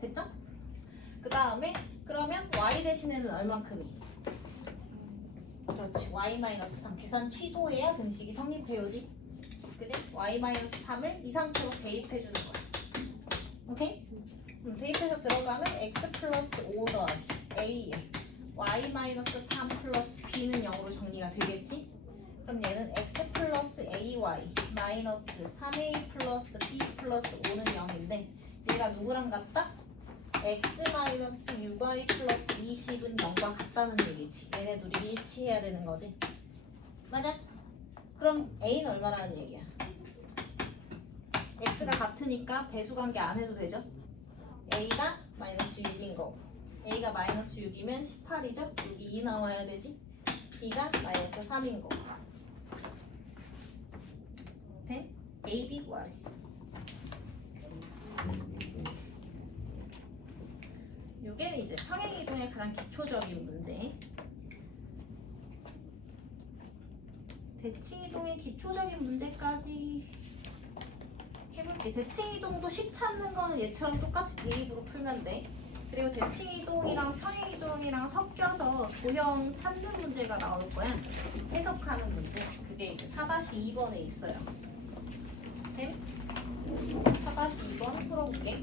됐죠? 그 다음에 그러면 y 대신에는 얼만큼이? 그렇지. y-3 계산 취소해야 등식이 성립해요지. 그지? y-3을 이 상태로 대입해주는 거야. 오케이? 대입해서 들어가면 x 플러스 5 더하기 a에 y-3 플러스 b는 0으로 정리가 되겠지? 그럼 얘는 x 플러스 ay 마이너스 3a 플러스 b 플러스 5는 0인데 얘가 누구랑 같다? x 마이너스 6y 플러스 20은 0과 같다는 얘기지. 얘네 둘이 일치해야 되는 거지. 맞아? 그럼 a는 얼마라는 얘기야? x가 같으니까 배수관계 안 해도 되죠? a가 마이너스 6인 거고 a가 마이너스 6이면 18이죠? 여기 2 나와야 되지? b가 마이너스 3인 거고. 된? a, b 구하래. 요게 이제 평행이동의 가장 기초적인 문제. 대칭이동의 기초적인 문제까지 해볼게. 대칭이동도 식 찾는 거는 얘처럼 똑같이 대입으로 풀면 돼. 그리고 대칭이동이랑 평행이동이랑 섞여서 도형 찾는 문제가 나올 거야. 해석하는 문제. 그게 이제 4-2번에 있어요. 됨? 4-2번 풀어볼게.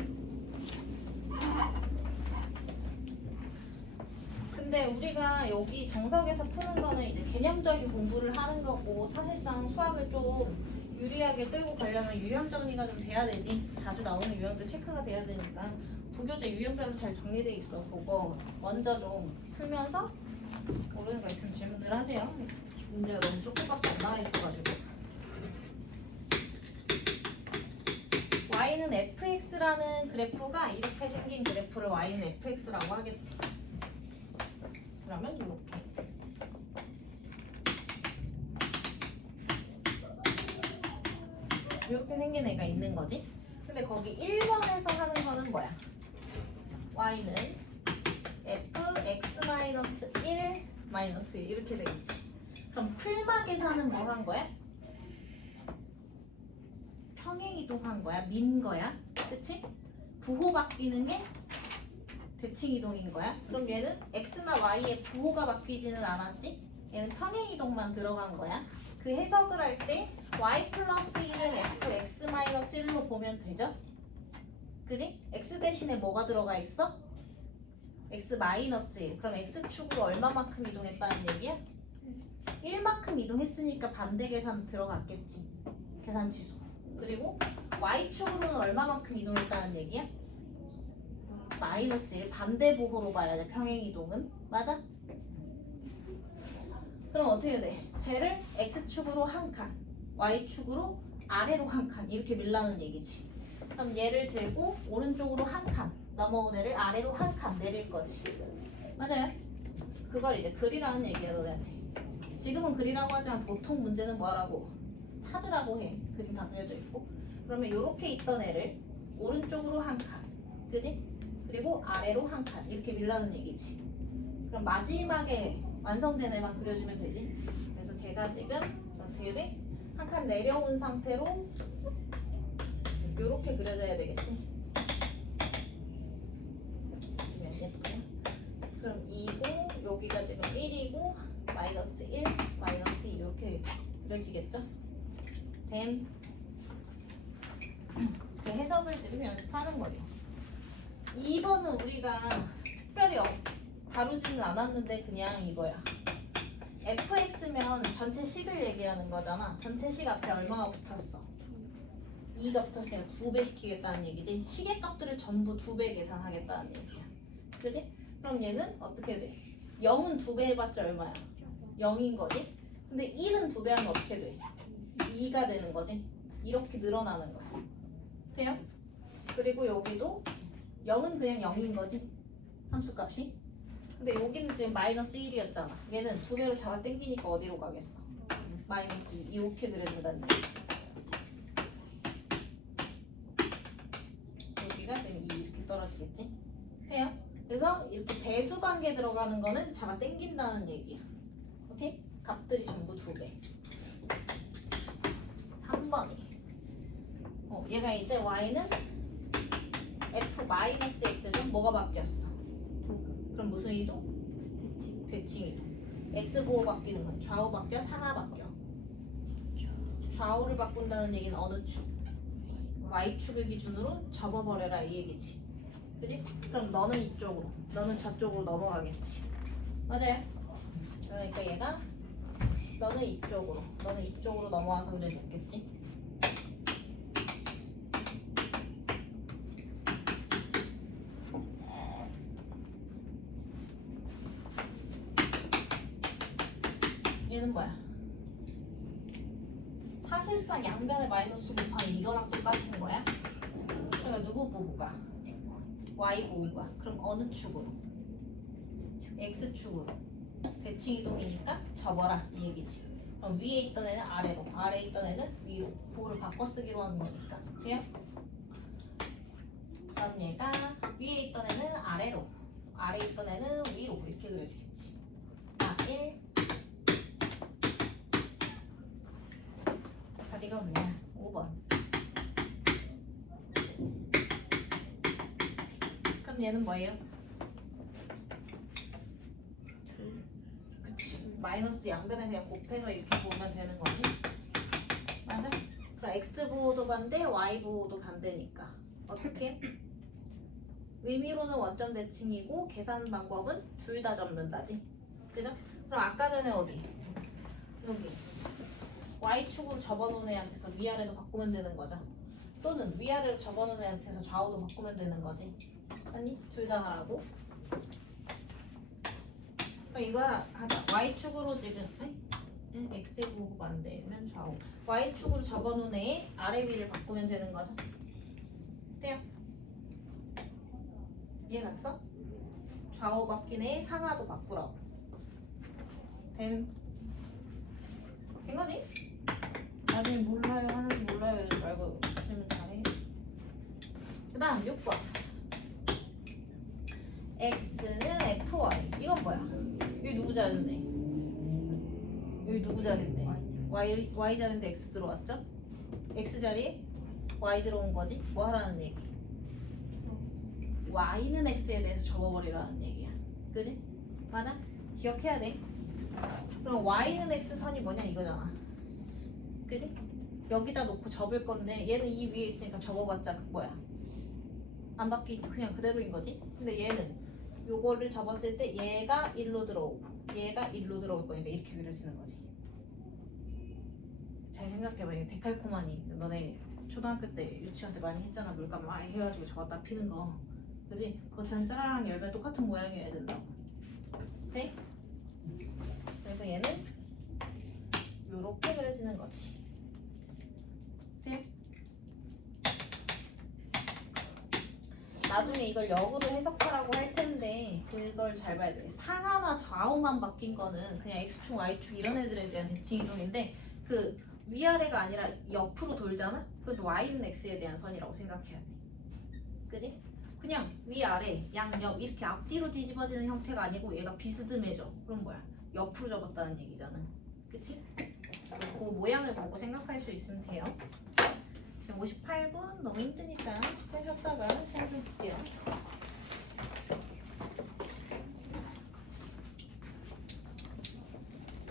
근데 우리가 여기 정석에서 푸는 거는 이제 개념적인 공부를 하는 거고, 사실상 수학을 좀 유리하게 끌고 가려면 유형 정리가 좀 돼야 되지. 자주 나오는 유형들 체크가 돼야 되니까 부교재 유형별로 잘 정리돼 있어. 그거 먼저 좀 풀면서 모르는 거 있으면 질문들 하세요. 문제가 너무 조금밖에 안 나와 있어가지고. y는 fx라는 그래프가 이렇게 생긴 그래프를 y는 fx라고 하겠다. 그러면 이렇게 이렇게 생긴 애가 있는 거지. 근데 거기 1번에서 하는 거는 뭐야? y는 fx-1 마이너스 1 이렇게 되겠지. 그럼 풀막에서는 뭐 한 거야? 평행이동한 거야? 민 거야? 그치? 부호 바뀌는 게 대칭이동인 거야. 그럼 얘는 x나 y의 부호가 바뀌지는 않았지? 얘는 평행이동만 들어간 거야. 그 해석을 할 때 y 플러스 1은 fx 마이너스 1로 보면 되죠? 그지? x 대신에 뭐가 들어가 있어? x 마이너스 1. 그럼 x축으로 얼마만큼 이동했다는 얘기야? 1만큼 이동했으니까 반대 계산 들어갔겠지. 계산 취소. 그리고 y축으로는 얼마만큼 이동했다는 얘기야? 마이너스 1. 반대 부호로 봐야 돼. 평행이동은. 맞아? 그럼 어떻게 해야 돼? 쟤를 x축으로 한 칸, y축으로 아래로 한 칸 이렇게 밀라는 얘기지. 그럼 얘를 들고 오른쪽으로 한 칸, 넘어온 애를 아래로 한 칸 내릴 거지. 맞아요? 그걸 이제 그리라는 얘기야 너네한테. 지금은 그리라고 하지만 보통 문제는 뭐라고? 찾으라고 해. 그림 다 그려져 있고. 그러면 이렇게 있던 애를 오른쪽으로 한 칸, 그지? 그리고 아래로 한 칸 이렇게 밀라는 얘기지. 그럼 마지막에 완성된 애만 그려주면 되지. 그래서 걔가 지금 어떻게 돼? 한 칸 내려온 상태로 요렇게 그려져야 되겠지? 몇 예쁘냐? 그럼 2고 여기가 지금 1이고 마이너스 1, 마이너스 2 이렇게 그려지겠죠? 됨. 그 해석을 지금 연습하는 거예요. 2번은 우리가 특별히 다루지는 않았는데 그냥 이거야. fx면 전체 식을 얘기하는 거잖아. 전체 식 앞에 얼마가 붙었어? 2가 붙었으니까 2배 시키겠다는 얘기지. 식의 값들을 전부 2배 계산하겠다는 얘기야. 그지? 그럼 얘는 어떻게 돼? 0은 2배 해봤자 얼마야? 0인 거지? 근데 1은 2배 하면 어떻게 돼? 2가 되는 거지? 이렇게 늘어나는 거야. 돼요? 그리고 여기도 0은 그냥 0인 거지? 함수값이? 근데 여기는 지금 마이너스 1이었잖아. 얘는 2배로 잡아 당기니까 어디로 가겠어? 마이너스 2 이렇게 그려준다는 얘기. 여기가 지금 2 이렇게 떨어지겠지? 돼요? 그래서 이렇게 배수 관계 들어가는 거는 잡아 당긴다는 얘기야. 오케이? 값들이 전부 2배. 3번이. 얘가 이제 y는 f-x죠? 뭐가 바뀌었어? 그럼 무슨 이동? 대칭 이동. x 보호 바뀌는 건 좌우 바뀌어, 상하 바뀌어. 좌우를 바꾼다는 얘기는 어느 축? y축을 기준으로 접어버려라 이 얘기지. 그지? 그럼 너는 이쪽으로, 너는 저쪽으로 넘어가겠지. 맞아요? 그러니까 얘가 너는 이쪽으로, 너는 이쪽으로 넘어와서 그려졌겠지. 얘는 뭐야? 사실상 양변의 마이너스 곱하기 이거랑 똑같은 거야. 그러니까 누구 부호가? y 부호가. 그럼 어느 축으로? x축으로. 대칭 이동이니까 접어라 이 얘기지. 그럼 위에 있던 애는 아래로, 아래에 있던 애는 위로. 부호를 바꿔 쓰기로 하는 거니까. 돼요? 그럼 얘가 위에 있던 애는 아래로, 아래에 있던 애는 위로 이렇게 그려지겠지. 1 자리가 없냐? 5번. 그럼 얘는 뭐예요? 그치. 마이너스 양변에 그냥 곱해서 이렇게 보면 되는 거지. 맞아? 그럼 x 부호도 반대, y 부호도 반대니까 어떻게? 의미로는 원점 대칭이고 계산 방법은 둘 다 접는다지. 그죠? 그럼 아까 전에 어디? 여기. y축으로 접어놓은 애한테서 위아래도 바꾸면 되는 거죠. 또는 위아래로 접어놓은 애한테서 좌우도 바꾸면 되는 거지. 아니? 둘 다 하라고? 그럼 이거 하자. y축으로 지금 x의 부호 반대면 좌우. y축으로 접어놓은 애의 아래 위를 바꾸면 되는 거죠. 돼요? 이해 갔어? 좌우 바뀐 애의 상하도 바꾸라고. 된 거지? 나중에 몰라요 하는지 몰라요 이러지 말고 질문 잘해. 그 다음 6번 x는 fy. 이건 뭐야? 여기 누구 자리인데? 여기 누구 자리인데? y 자리인데 x 들어왔죠? x 자리에 y 들어온 거지? 뭐 하라는 얘기? y는 x에 대해서 접어버리라는 얘기야. 그지? 맞아? 기억해야 돼. 그럼 y는 x 선이 뭐냐 이거잖아. 그지? 여기다 놓고 접을 건데 얘는 이 위에 있으니까 접어봤자 뭐야? 안 바뀌 그냥 그대로인 거지? 근데 얘는 요거를 접었을 때 얘가 1로 들어오고 얘가 1로 들어올 거니까 이렇게 그려지는 거지. 잘 생각해봐. 이거 데칼코마니 너네 초등학교 때 유치원 때 많이 했잖아. 물감 많이 해가지고 접었다 피는 거. 그지? 그것처럼 짜라랑 열면 똑같은 모양이어야 된다고. 네? 그래서 얘는 요렇게 그려지는 거지. 네? 나중에 이걸 역으로 해석하라고 할 텐데 그걸 잘 봐야 돼. 상하나 좌우만 바뀐 거는 그냥 x축, y축 이런 애들에 대한 대칭 이동인데 그 위아래가 아니라 옆으로 돌잖아? 그것도 y는 x에 대한 선이라고 생각해야 돼. 그지? 그냥 위아래, 양옆 이렇게 앞뒤로 뒤집어지는 형태가 아니고 얘가 비스듬해져. 그럼 뭐야? 옆으로 접었다는 얘기잖아. 그치? 그 모양을 보고 생각할 수 있으면 돼요. 지금 58분 너무 힘드니까 10분 쉬었다가 시간 좀